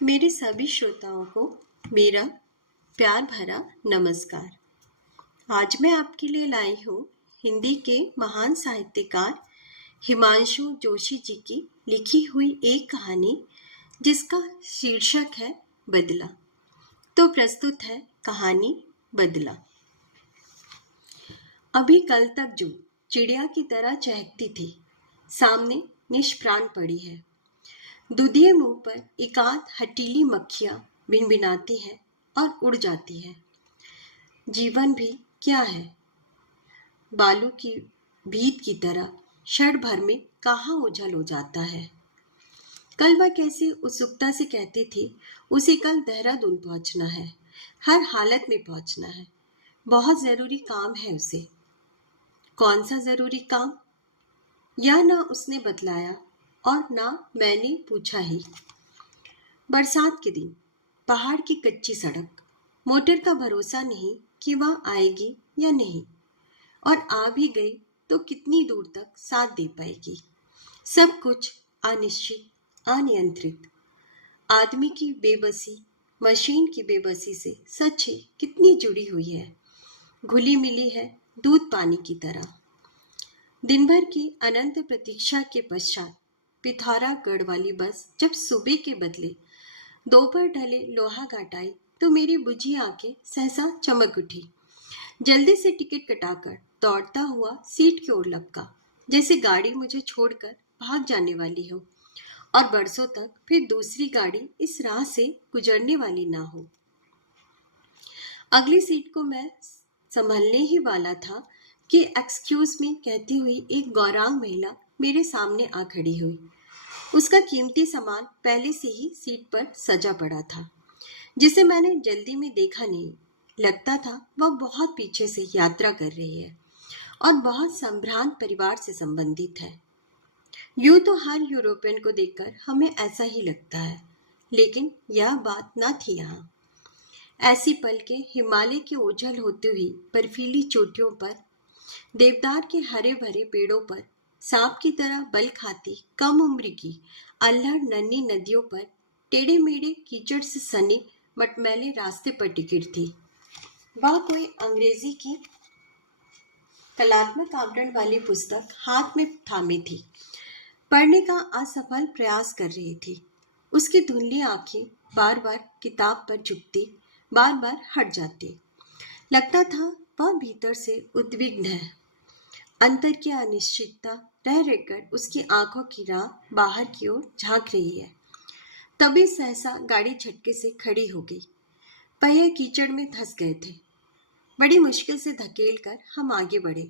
मेरे सभी श्रोताओं को मेरा प्यार भरा नमस्कार। आज मैं आपके लिए लाई हूँ हिंदी के महान साहित्यकार हिमांशु जोशी जी की लिखी हुई एक कहानी जिसका शीर्षक है बदला। तो प्रस्तुत है कहानी बदला। अभी कल तक जो चिड़िया की तरह चहकती थी, सामने निष्प्राण पड़ी है। दुधिये मुंह पर एकाध हटीली मक्खियां भिनभिनाती हैं और उड़ जाती है। जीवन भी क्या है, बालू की भीत की तरह क्षण भर में कहाँ ओझल हो जाता है। कल वह कैसी उत्सुकता से कहती थी, उसे कल देहरादून पहुंचना है, हर हालत में पहुंचना है, बहुत जरूरी काम है उसे। कौन सा जरूरी काम, यह ना उसने बतलाया और ना मैंने पूछा ही। बरसात के दिन, पहाड़ की कच्ची सड़क, मोटर का भरोसा नहीं कि वह आएगी या नहीं, और आ भी गई तो कितनी दूर तक साथ दे पाएगी। सब कुछ अनिश्चित, अनियंत्रित। आदमी की बेबसी मशीन की बेबसी से सच्ची कितनी जुड़ी हुई है, घुली मिली है दूध पानी की तरह। दिन भर की अनंत प्रतीक्षा के पश्चात पिथौरागढ़ वाली बस जब सुबह के बदले दोपहर ढले लोहाघाट आई तो मेरी बुझी आंखें सहसा चमक उठी। जल्दी से टिकट कटाकर दौड़ता हुआ सीट की ओर लपका, जैसे गाड़ी मुझे छोड़कर भाग जाने वाली हो और बरसों तक फिर दूसरी गाड़ी इस राह से गुजरने वाली ना हो। अगली सीट को मैं संभलने ही वाला था कि एक्सक्यूज मी कहती हुई एक गौरांग महिला मेरे सामने आ खड़ी हुई। उसका कीमती सामान पहले से ही सीट पर सजा पड़ा था, जिसे मैंने जल्दी में देखा नहीं। लगता था वह बहुत पीछे से यात्रा कर रही है और बहुत संभ्रांत परिवार से संबंधित है। यूं तो हर यूरोपियन को देखकर हमें ऐसा ही लगता है, लेकिन यह बात न थी यहाँ। ऐसी पल के हिमालय की ओझल होती हुई बर्फीली चोटियों पर, देवदार के हरे भरे पेड़ों पर, सांप की तरह बल खाती कम उम्र की अल्हड़ नन्ही नदियों पर, टेढ़े मेढ़े कीचड़ से सने मटमैले रास्ते पर टिकट थी। वह कोई अंग्रेजी की कलात्मक आवरण वाली पुस्तक हाथ में थामे थी, पढ़ने का असफल प्रयास कर रही थी। उसकी धुंधली आंखें बार बार किताब पर झुकती, बार बार हट जाती। लगता था वह भीतर से उद्विग्न है। अंतर की अनिश्चितता रह रहकर उसकी आंखों की राह बाहर की ओर झांक रही है। तभी सहसा गाड़ी झटके से खड़ी हो गई। पहिए कीचड़ में धंस गए थे। बड़ी मुश्किल से धकेल कर हम आगे बढ़े।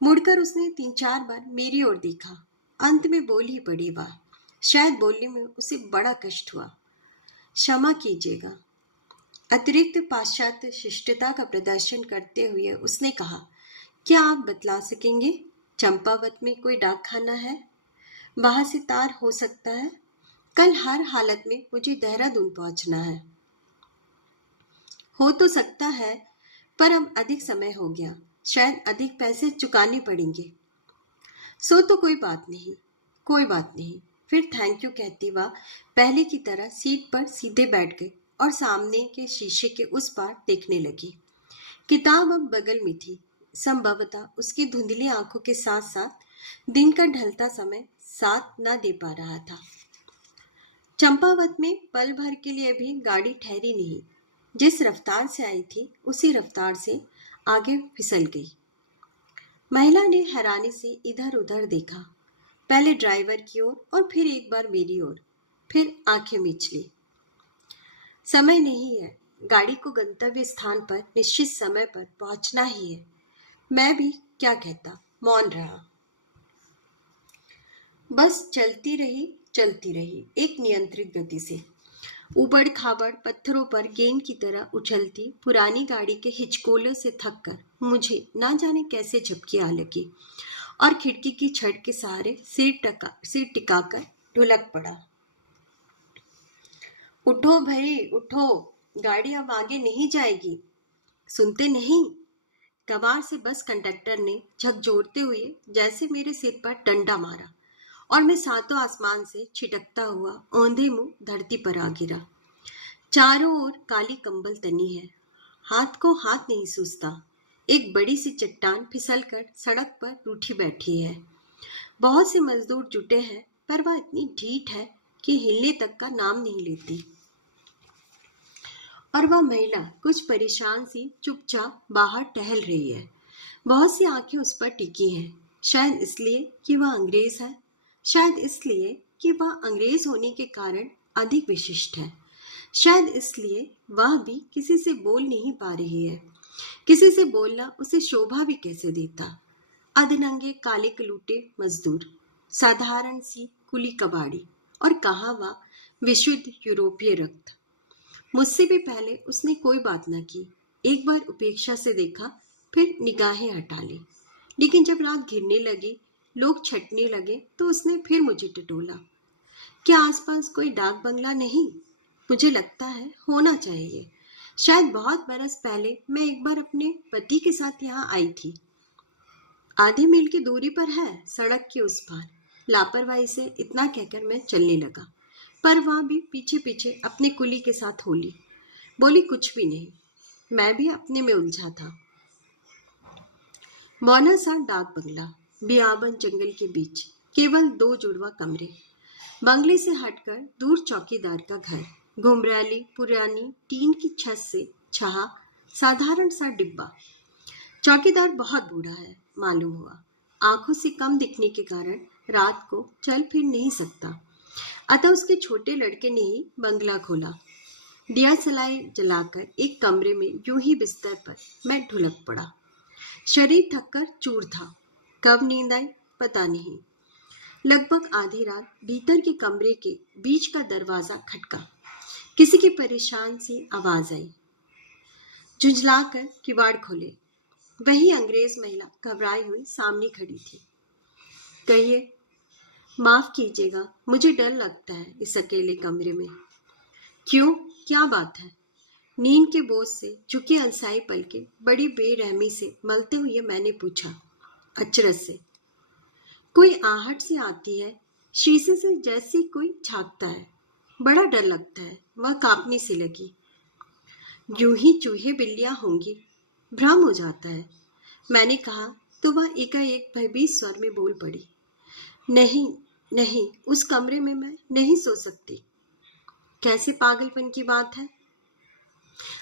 मुड़कर उसने 3-4 बार मेरी ओर देखा। अंत में बोल ही पड़ी वह। शायद बोलने में उसे बड़ा कष्ट हुआ। क्षमा कीजिएगा। अतिरिक्त पाश्चात्य शिष्टता का प्रदर्शन करते हुए उसने कहा, क्या आप बतला सकेंगे चंपावत में कोई डाक खाना है? वहां से तार हो सकता है? कल हर हालत में मुझे देहरादून पहुंचना है। हो तो सकता है, पर अब अधिक समय हो गया, शायद अधिक पैसे चुकाने पड़ेंगे। सो तो कोई बात नहीं, कोई बात नहीं। फिर थैंक यू कहती वह पहले की तरह सीट पर सीधे बैठ गई और सामने के शीशे के उस पार देखने लगी। किताब अब बगल में थी। संभवतः उसकी धुंधली आंखों के साथ साथ दिन का ढलता समय साथ न दे पा रहा था। चंपावत में पल भर के लिए भी गाड़ी ठहरी नहीं। जिस रफ्तार से आई थी उसी रफ्तार से आगे फिसल गई। महिला ने हैरानी से इधर उधर देखा, पहले ड्राइवर की ओर और फिर एक बार मेरी ओर, फिर आंखें मीच ली। समय नहीं है, गाड़ी को गंतव्य स्थान पर निश्चित समय पर पहुंचना ही है। मैं भी क्या कहता, मौन रहा। बस चलती रही एक नियंत्रित गति से। उबड़ खाबड़ पत्थरों पर गेंद की तरह उछलती पुरानी गाड़ी के हिचकोलों से थककर मुझे ना जाने कैसे झपकी आ लगी और खिड़की की छड़ के सहारे सिर टिकाकर ढुलक पड़ा। उठो भाई उठो, गाड़ी अब आगे नहीं जाएगी। सुनते नहीं? कबाड़ से बस कंडक्टर ने झकझोरते हुए जैसे मेरे सिर पर डंडा मारा और मैं सातों आसमान से छिटकता हुआ औंधे मुंह धरती पर आ गिरा। चारों ओर काली कंबल तनी है, हाथ को हाथ नहीं सूझता। एक बड़ी सी चट्टान फिसलकर सड़क पर रूठी बैठी है। बहुत से मजदूर जुटे हैं, पर वह इतनी ढीठ है कि हिलने तक का नाम नहीं लेती। और वह महिला कुछ परेशान सी चुपचाप बाहर टहल रही है। बहुत सी आंखें उस पर टिकी हैं, शायद इसलिए कि वह अंग्रेज है, शायद इसलिए कि वह अंग्रेज होने के कारण अधिक विशिष्ट है, शायद इसलिए वह भी किसी से बोल नहीं पा रही है। किसी से बोलना उसे शोभा भी कैसे देता। अधनंगे काले कलूटे मजदूर, साधारण सी कुली कबाड़ी, और कहाँ वह विशुद्ध यूरोपीय रक्त। मुझसे भी पहले उसने कोई बात न की। एक बार उपेक्षा से देखा, फिर निगाहें हटा ली। लेकिन जब रात घिरने लगी, लोग छटने लगे, तो उसने फिर मुझे टटोला। क्या आसपास कोई डाक बंगला नहीं? मुझे लगता है होना चाहिए। शायद बहुत बरस पहले मैं एक बार अपने पति के साथ यहाँ आई थी। आधी मील की दूरी पर है, सड़क के उस पार। लापरवाही से इतना कहकर मैं चलने लगा, पर वह भी पीछे पीछे अपने कुली के साथ होली। बोली कुछ भी नहीं। मैं भी अपने में उलझा था। मौना सा डाक बंगला, बियाबन जंगल के बीच, केवल 2 जुड़वा कमरे। बंगले से हटकर दूर चौकीदार का घर, घुमरैली पुरानी टीन की छत से छहा साधारण सा डिब्बा। चौकीदार बहुत बूढ़ा है मालूम हुआ। आंखों से कम दिखने के कारण रात को चल फिर नहीं सकता। अतः उसके छोटे लड़के ने ही बंगला खोला। दिया सलाई जलाकर एक कमरे में यूं ही बिस्तर पर मैं ढुलक पड़ा। शरीर थककर चूर था। कब नींद आई पता नहीं। लगभग आधी रात भीतर के कमरे के बीच का दरवाजा खटका। किसी की परेशान सी आवाज आई। झुंझलाकर किवाड़ खोले। वही अंग्रेज महिला घबराई हुई सामने खड़ी थी। कहिए। माफ कीजिएगा, मुझे डर लगता है इस अकेले कमरे में। क्यों, क्या बात है? नींद के बोझ से झुकी अलसाई पलके बड़ी बेरहमी से मलते हुए मैंने पूछा, अचरज से। कोई आहट सी आती है, शीशे से जैसे कोई झांकता है। बड़ा डर लगता है। वह कांपने से लगी। यूं ही चूहे बिल्लियां होंगी, भ्रम हो जाता है। मैंने कहा तो वह एकाएक भयभीत स्वर में बोल पड़ी, नहीं नहीं, उस कमरे में मैं नहीं सो सकती। कैसे पागलपन की बात है?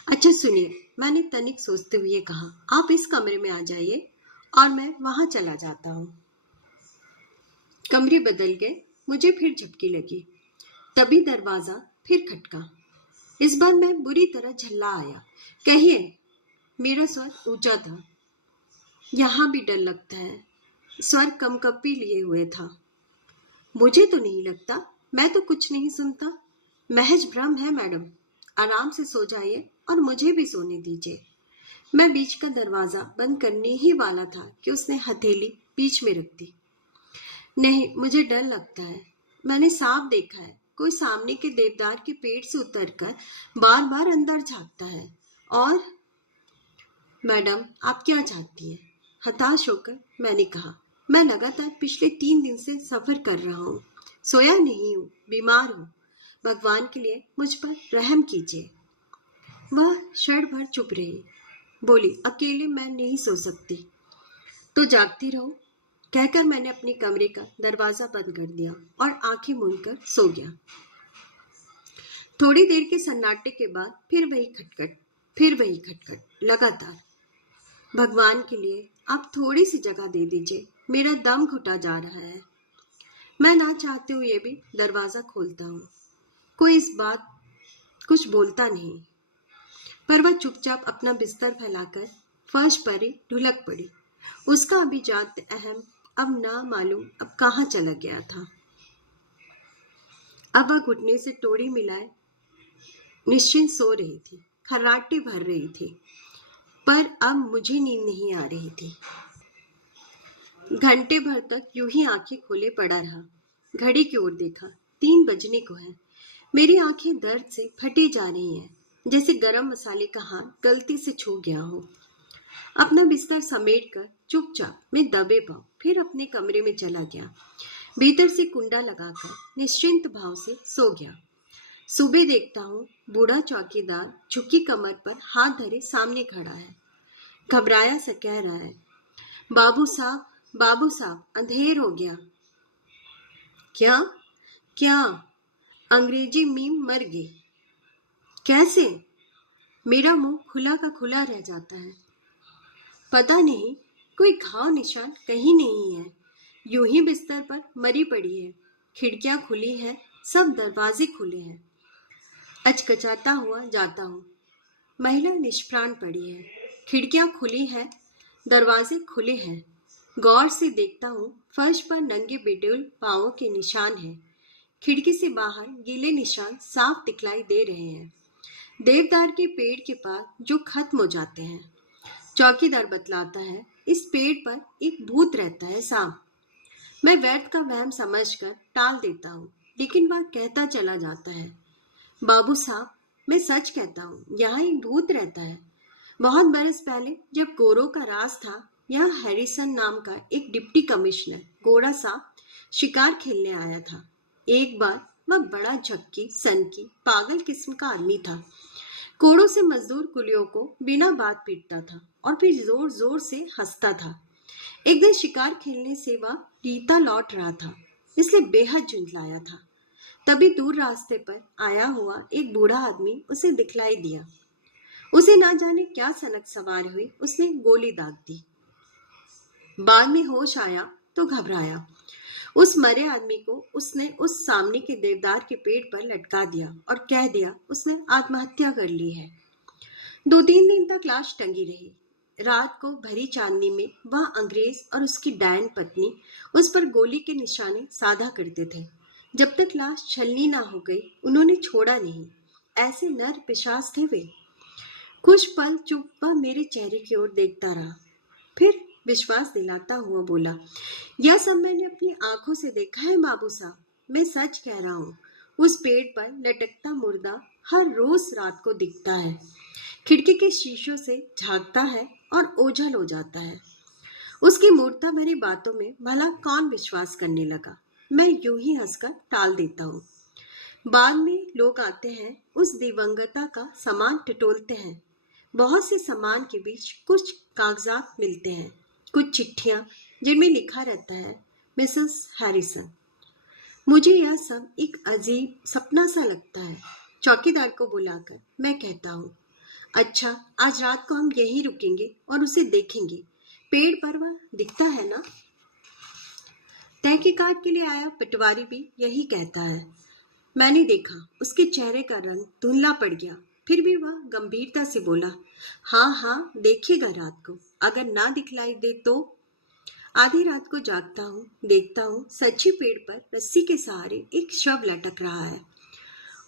अच्छा सुनिए, मैंने तनिक सोचते हुए कहा, आप इस कमरे में आ जाइए और मैं वहां चला जाता हूँ। कमरे बदल गए। मुझे फिर झपकी लगी। तभी दरवाजा फिर खटका। इस बार मैं बुरी तरह झल्ला आया। कहिए। मेरा स्वर ऊंचा था। यहाँ भी डर लगता है। स्वर कमकपी लिए हुए था। मुझे तो नहीं लगता, मैं तो कुछ नहीं सुनता। महज भ्रम है मैडम। आराम से सो जाइए और मुझे भी सोने दीजिए। मैं बीच का दरवाजा बंद करने ही वाला था कि उसने हथेली बीच में रख दी। नहीं, मुझे डर लगता है। मैंने साफ देखा है, कोई सामने के देवदार के पेड़ से उतरकर बार बार अंदर झांकता है। और मैडम, आप क्या चाहती हैं? हताश होकर मैंने कहा, मैं लगातार पिछले 3 दिन से सफर कर रहा हूँ। सोया नहीं हूँ, बीमार हूँ। भगवान के लिए मुझ पर रहम कीजिए। वह क्षण भर चुप रही। बोली, अकेले मैं नहीं सो सकती। तो जागती रहो। कहकर मैंने अपने कमरे का दरवाजा बंद कर दिया और आंखें मूंदकर सो गया। थोड़ी देर के सन्नाटे के बाद फिर वही खटखट लगातार। भगवान के लिए आप थोड़ी सी जगह दे दीजिए, मेरा दम घुटा जा रहा है। मैं ना चाहते हुए भी दरवाजा खोलता हूँ। कोई इस बात कुछ बोलता नहीं, पर वह चुपचाप अपना बिस्तर फैलाकर फर्श पर ही ढुलक पड़ी। उसका अभिजात अहम अब ना मालूम अब कहाँ चला गया था। अब वह घुटने से टोड़ी मिलाए निश्चिंत सो रही थी, खर्राटे भर रही थी, पर अब मुझे नींद नहीं आ रही थी। घंटे भर तक यूं ही आंखें खोले पड़ा रहा। घड़ी की ओर देखा, 3 बजने को है। मेरी आंखें दर्द से फटी जा रही हैं, जैसे गरम मसाले का हाथ गलती से छू गया हो। अपना बिस्तर समेटकर चुपचाप मैं दबे पांव फिर अपने कमरे में चला गया। भीतर से कुंडा लगाकर निश्चिंत भाव से सो गया। सुबह देखता हूँ बूढ़ा चौकीदार झुकी कमर पर हाथ धरे सामने खड़ा है। घबराया सा कह रहा है, बाबू साहब, अंधेर हो गया। क्या क्या? अंग्रेजी मीम मर गई। कैसे? मेरा मुंह खुला का खुला रह जाता है। पता नहीं, कोई घाव निशान कहीं नहीं है। यूं ही बिस्तर पर मरी पड़ी है। खिड़कियां खुली हैं, सब दरवाजे खुले हैं। अचकचाता हुआ जाता हूँ। महिला निष्प्राण पड़ी है। खिड़कियां खुली हैं, दरवाजे खुले हैं। गौर से देखता हूँ, फर्श पर नंगे बेडौल पांवों के निशान हैं। खिड़की से बाहर गीले निशान साफ दिखलाई दे रहे हैं, देवदार के पेड़ के पास जो खत्म हो जाते हैं। चौकीदार बतलाता है, इस पेड़ पर एक भूत रहता है साहब। मैं व्यर्थ का वहम समझकर टाल देता हूँ, लेकिन वह कहता चला जाता है, बाबू साहब, मैं सच कहता हूँ, यहाँ एक भूत रहता है। बहुत बरस पहले जब गोरों का राज था, यहाँ हैरिसन नाम का एक डिप्टी कमिश्नर गोरा सा शिकार खेलने आया था। एक बार वह बड़ा झक्की सनकी पागल किस्म का आदमी था। कोड़ों से मजदूर कुलियों को बिना बात पीटता था और फिर जोर जोर से हंसता था। एक दिन शिकार खेलने से वह रीता लौट रहा था, इसलिए बेहद झुंझलाया था। तभी दूर रास्ते पर आया हुआ एक बूढ़ा आदमी उसे दिखलाई दिया। उसे ना जाने क्या सनक सवार हुई, उसने गोली दाग दी। बाद में होश आया तो घबराया। उस मरे आदमी को उसने उस सामने के देवदार के पेड़ पर लटका दिया और कह दिया उसने आत्महत्या कर ली है। 2-3 दिन तक लाश टंगी रही। रात को भरी चांदनी में वह अंग्रेज और उसकी डायन पत्नी उस पर गोली के निशाने साधा करते थे। जब तक लाश छलनी ना हो गई, उन्होंने छोड़ा नहीं। ऐसे नर पिशाच थे वे। कुछ पल चुप वह मेरे चेहरे की ओर देखता रहा, फिर विश्वास दिलाता हुआ बोला, यह सब मैंने अपनी आंखों से देखा है बाबू साहब। मैं सच कह रहा हूँ। उस पेड़ पर लटकता मुर्दा हर रोज रात को दिखता है। खिड़की के शीशों से झांकता है और ओझल हो जाता है। उसकी मूर्खता भरी बातों में भला कौन विश्वास करने लगा। मैं यूं ही हंसकर टाल देता हूँ। बाद में लोग आते हैं, उस दिवंगता का सामान टटोलते हैं। बहुत से सामान के बीच कुछ कागजात मिलते हैं, कुछ चिट्ठियां जिनमें लिखा रहता है, मिसेस हैरिसन। मुझे यह सब एक अजीब सपना सा लगता है। चौकीदार को बुलाकर मैं कहता हूँ, अच्छा, आज रात को हम यहीं रुकेंगे और उसे देखेंगे। पेड़ पर वह दिखता है ना? तहकीकात के लिए आया पटवारी भी यही कहता है। मैंने देखा, उसके चेहरे का रंग धुंधला पड़ गया। फिर भी वह गंभीरता से बोला, हाँ, देखिएगा रात को, अगर ना दिखलाई दे तो। आधी रात को जागता हूँ, देखता हूँ सच्ची पेड़ पर रस्सी के सहारे एक शव लटक रहा है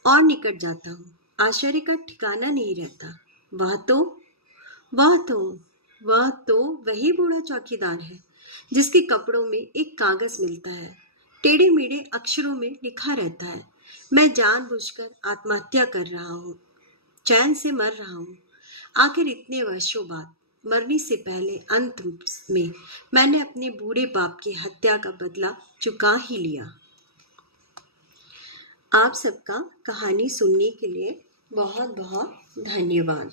और निकट जाता हूँ। आश्चर्य का ठिकाना नहीं रहता। वह तो वही बूढ़ा चौकीदार है जिसके कपड़ों में एक कागज मिलता है। टेढ़े मेढ़े अक्षरों में लिखा रहता है, मैं जानबूझकर आत्महत्या कर रहा हूँ, चैन से मर रहा हूँ। आखिर इतने वर्षों बाद, मरने से पहले अंत में मैंने अपने बूढ़े बाप की हत्या का बदला चुका ही लिया। आप सबका कहानी सुनने के लिए बहुत बहुत धन्यवाद।